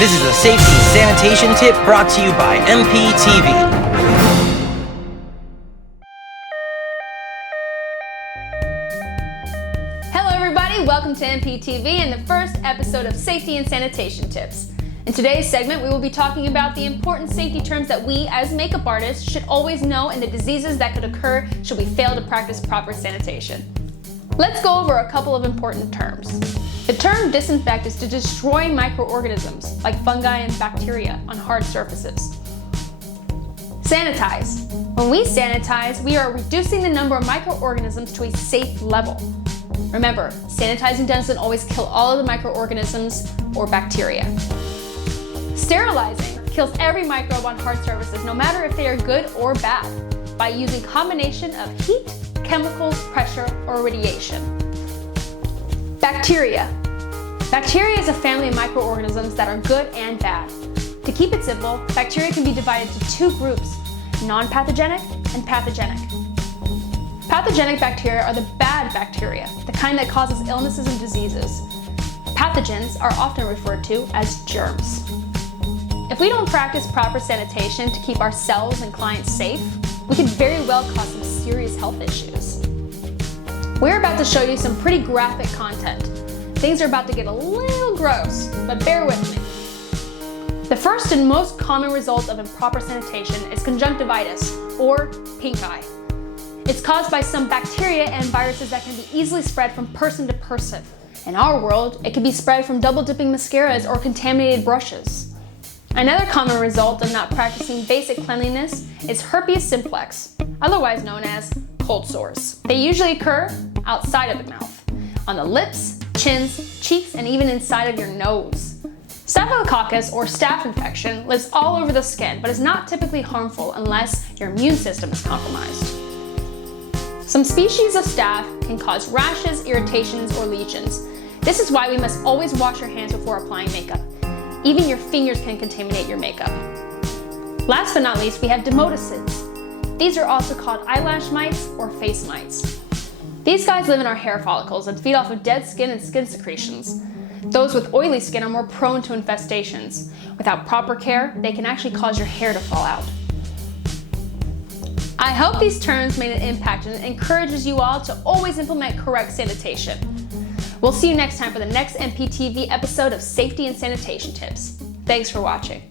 This is a safety sanitation tip brought to you by MPTV. Hello everybody, welcome to MPTV and the first episode of Safety and Sanitation Tips. In today's segment, we will be talking about the important safety terms that we, as makeup artists, should always know and the diseases that could occur should we fail to practice proper sanitation. Let's go over a couple of important terms. The term disinfect is to destroy microorganisms like fungi and bacteria on hard surfaces. Sanitize. When we sanitize, we are reducing the number of microorganisms to a safe level. Remember, sanitizing doesn't always kill all of the microorganisms or bacteria. Sterilizing kills every microbe on hard surfaces, no matter if they are good or bad, by using combination of heat, chemicals, pressure, or radiation. Bacteria. Bacteria is a family of microorganisms that are good and bad. To keep it simple, bacteria can be divided into two groups, non-pathogenic and pathogenic. Pathogenic bacteria are the bad bacteria, the kind that causes illnesses and diseases. Pathogens are often referred to as germs. If we don't practice proper sanitation to keep ourselves and clients safe, we could very well cause some serious health issues. We're about to show you some pretty graphic content. Things are about to get a little gross, but bear with me. The first and most common result of improper sanitation is conjunctivitis, or pink eye. It's caused by some bacteria and viruses that can be easily spread from person to person. In our world, it can be spread from double-dipping mascaras or contaminated brushes. Another common result of not practicing basic cleanliness is herpes simplex, otherwise known as cold sores. They usually occur outside of the mouth, on the lips, chins, cheeks, and even inside of your nose. Staphylococcus, or staph infection, lives all over the skin, but is not typically harmful unless your immune system is compromised. Some species of staph can cause rashes, irritations, or lesions. This is why we must always wash our hands before applying makeup. Even your fingers can contaminate your makeup. Last but not least, we have dermatocists. These are also called eyelash mites or face mites. These guys live in our hair follicles and feed off of dead skin and skin secretions. Those with oily skin are more prone to infestations. Without proper care, they can actually cause your hair to fall out. I hope these terms made an impact and it encourages you all to always implement correct sanitation. We'll see you next time for the next MPTV episode of Safety and Sanitation Tips. Thanks for watching.